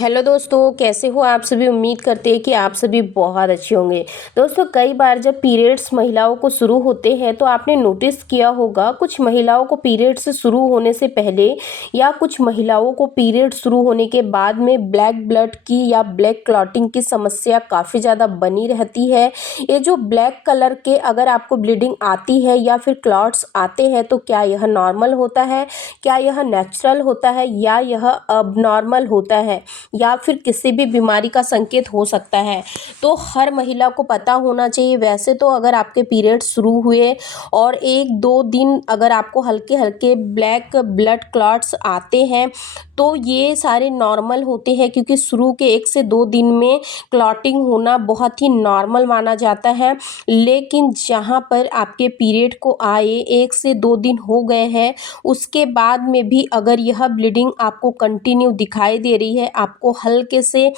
Hello दोस्तों, कैसे हो आप सभी। उम्मीद करते हैं कि आप सभी बहुत अच्छे होंगे। दोस्तों, कई बार जब पीरियड्स महिलाओं को शुरू होते हैं तो आपने नोटिस किया होगा, कुछ महिलाओं को पीरियड्स शुरू होने से पहले या कुछ महिलाओं को पीरियड शुरू होने के बाद में ब्लैक ब्लड की या ब्लैक क्लॉटिंग की समस्या काफ़ी ज़्यादा बनी रहती है। ये जो ब्लैक कलर के अगर आपको ब्लीडिंग आती है या फिर क्लॉट्स आते हैं तो क्या यह नॉर्मल होता है, क्या यह नेचुरल होता है या यह अबनॉर्मल होता है, या फिर किसी भी बीमारी का संकेत हो सकता है। तो हर महिला को पता होना चाहिए। वैसे तो अगर आपके पीरियड शुरू हुए और 1-2 दिन अगर आपको हल्के हल्के ब्लैक ब्लड क्लॉट्स आते हैं तो ये सारे नॉर्मल होते हैं, क्योंकि शुरू के 1 से 2 दिन में क्लॉटिंग होना बहुत ही नॉर्मल माना जाता है। लेकिन जहाँ पर आपके पीरियड को आए 1 से 2 दिन हो गए हैं, उसके बाद में भी अगर यह ब्लीडिंग आपको कंटिन्यू दिखाई दे रही है, आपको हल्के से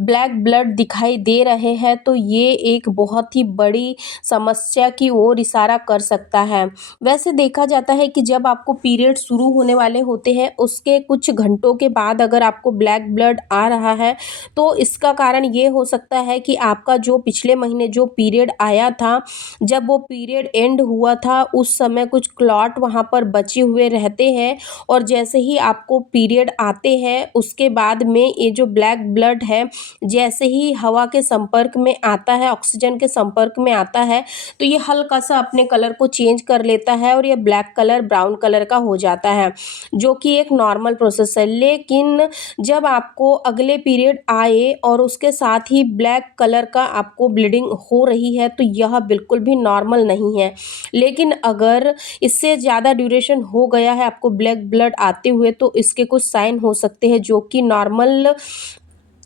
ब्लैक ब्लड दिखाई दे रहे हैं, तो ये एक बहुत ही बड़ी समस्या की ओर इशारा कर सकता है। वैसे देखा जाता है कि जब आपको पीरियड शुरू होने वाले होते हैं उसके कुछ घंटों के बाद अगर आपको ब्लैक ब्लड आ रहा है तो इसका कारण ये हो सकता है कि आपका जो पिछले महीने जो पीरियड आया था, जब वो पीरियड एंड हुआ था उस समय कुछ क्लॉट वहाँ पर बचे हुए रहते हैं, और जैसे ही आपको पीरियड आते हैं उसके बाद में ये जो ब्लैक ब्लड है जैसे ही हवा के संपर्क में आता है, ऑक्सीजन के संपर्क में आता है, तो ये हल्का सा अपने कलर को चेंज कर लेता है और ये ब्लैक कलर ब्राउन कलर का हो जाता है, जो कि एक नॉर्मल प्रोसेस है। लेकिन जब आपको अगले पीरियड आए और उसके साथ ही ब्लैक कलर का आपको ब्लीडिंग हो रही है तो यह बिल्कुल भी नॉर्मल नहीं है। लेकिन अगर इससे ज़्यादा ड्यूरेशन हो गया है आपको ब्लैक ब्लड आते हुए, तो इसके कुछ साइन हो सकते हैं जो कि नॉर्मल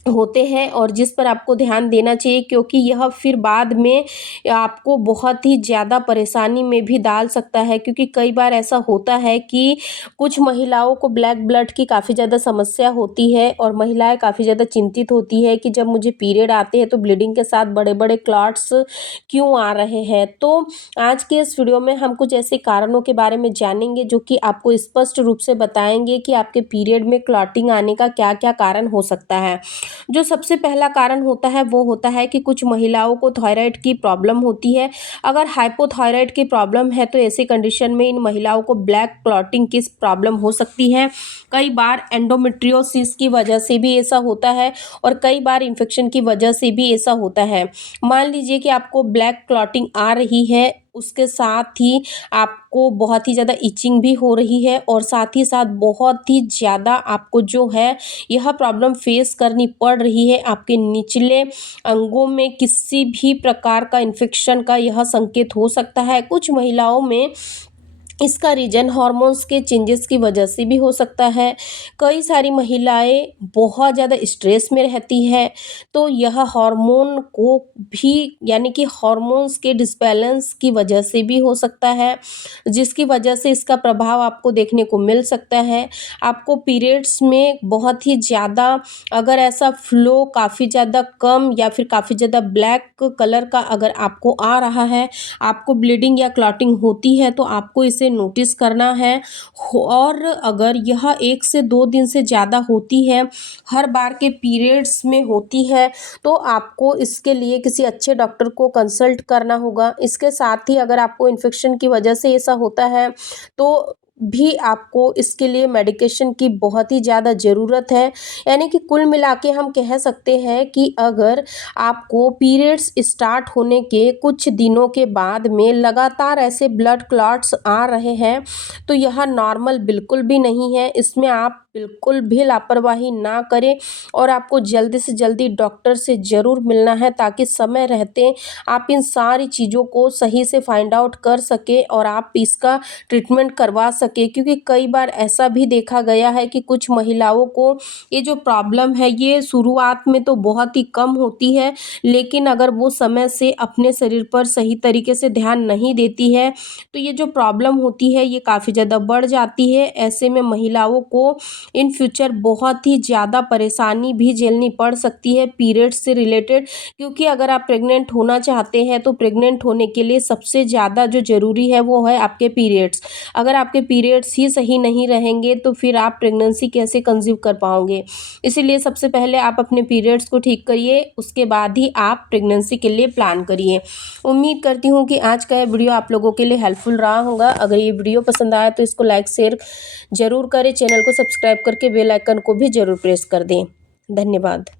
होते हैं और जिस पर आपको ध्यान देना चाहिए, क्योंकि यह फिर बाद में आपको बहुत ही ज़्यादा परेशानी में भी डाल सकता है। क्योंकि कई बार ऐसा होता है कि कुछ महिलाओं को ब्लैक ब्लड की काफ़ी ज़्यादा समस्या होती है और महिलाएं काफ़ी ज़्यादा चिंतित होती है कि जब मुझे पीरियड आते हैं तो ब्लीडिंग के साथ बड़े बड़े क्लॉट्स क्यों आ रहे हैं। तो आज के इस वीडियो में हम कुछ ऐसे कारणों के बारे में जानेंगे जो कि आपको स्पष्ट रूप से बताएंगे कि आपके पीरियड में क्लॉटिंग आने का क्या क्या कारण हो सकता है। जो सबसे पहला कारण होता है वो होता है कि कुछ महिलाओं को थायराइड की प्रॉब्लम होती है। अगर हाइपोथायराइड की प्रॉब्लम है तो ऐसी कंडीशन में इन महिलाओं को ब्लैक क्लॉटिंग की प्रॉब्लम हो सकती है। कई बार एंडोमेट्रियोसिस की वजह से भी ऐसा होता है और कई बार इन्फेक्शन की वजह से भी ऐसा होता है। मान लीजिए कि आपको ब्लैक क्लॉटिंग आ रही है, उसके साथ ही आपको बहुत ही ज़्यादा इचिंग भी हो रही है और साथ ही साथ बहुत ही ज़्यादा आपको जो है यह प्रॉब्लम फेस करनी पड़ रही है। आपके निचले अंगों में किसी भी प्रकार का इन्फेक्शन का यह संकेत हो सकता है। कुछ महिलाओं में इसका रीज़न हार्मोन्स के चेंजेस की वजह से भी हो सकता है। कई सारी महिलाएं बहुत ज़्यादा स्ट्रेस में रहती हैं, तो यह हार्मोन को भी यानी कि हार्मोन्स के डिसबैलेंस की वजह से भी हो सकता है, जिसकी वजह से इसका प्रभाव आपको देखने को मिल सकता है। आपको पीरियड्स में बहुत ही ज़्यादा अगर ऐसा फ्लो काफ़ी ज़्यादा कम या फिर काफ़ी ज़्यादा ब्लैक कलर का अगर आपको आ रहा है, आपको ब्लीडिंग या क्लॉटिंग होती है, तो आपको इसे नोटिस करना है। और अगर यह 1 से 2 दिन से ज़्यादा होती है, हर बार के पीरियड्स में होती है, तो आपको इसके लिए किसी अच्छे डॉक्टर को कंसल्ट करना होगा। इसके साथ ही अगर आपको इन्फेक्शन की वजह से ऐसा होता है तो भी आपको इसके लिए मेडिकेशन की बहुत ही ज़्यादा ज़रूरत है। यानी कि कुल मिला के हम कह सकते हैं कि अगर आपको पीरियड्स स्टार्ट होने के कुछ दिनों के बाद में लगातार ऐसे ब्लड क्लॉट्स आ रहे हैं, तो यह नॉर्मल बिल्कुल भी नहीं है। इसमें आप बिल्कुल भी लापरवाही ना करें और आपको जल्दी से जल्दी डॉक्टर से ज़रूर मिलना है, ताकि समय रहते आप इन सारी चीज़ों को सही से फाइंड आउट कर सकें और आप इसका ट्रीटमेंट करवा सकें। क्योंकि कई बार ऐसा भी देखा गया है कि कुछ महिलाओं को ये जो प्रॉब्लम है ये शुरुआत में तो बहुत ही कम होती है, लेकिन अगर वो समय से अपने शरीर पर सही तरीके से ध्यान नहीं देती है तो ये जो प्रॉब्लम होती है ये काफ़ी ज़्यादा बढ़ जाती है। ऐसे में महिलाओं को इन फ्यूचर बहुत ही ज़्यादा परेशानी भी झेलनी पड़ सकती है पीरियड्स से रिलेटेड, क्योंकि अगर आप प्रेग्नेंट होना चाहते हैं तो प्रेग्नेंट होने के लिए सबसे ज़्यादा जो ज़रूरी है वो है आपके पीरियड्स। अगर आपके पीरियड्स ही सही नहीं रहेंगे तो फिर आप प्रेगनेंसी कैसे कंसीव कर पाओगे। इसीलिए सबसे पहले आप अपने पीरियड्स को ठीक करिए, उसके बाद ही आप प्रेगनेंसी के लिए प्लान करिए। उम्मीद करती हूँ कि आज का ये वीडियो आप लोगों के लिए हेल्पफुल रहा होगा। अगर ये वीडियो पसंद आया तो इसको लाइक शेयर ज़रूर करें, चैनल को सब्सक्राइब करके बेल आइकन को भी ज़रूर प्रेस कर दें। धन्यवाद।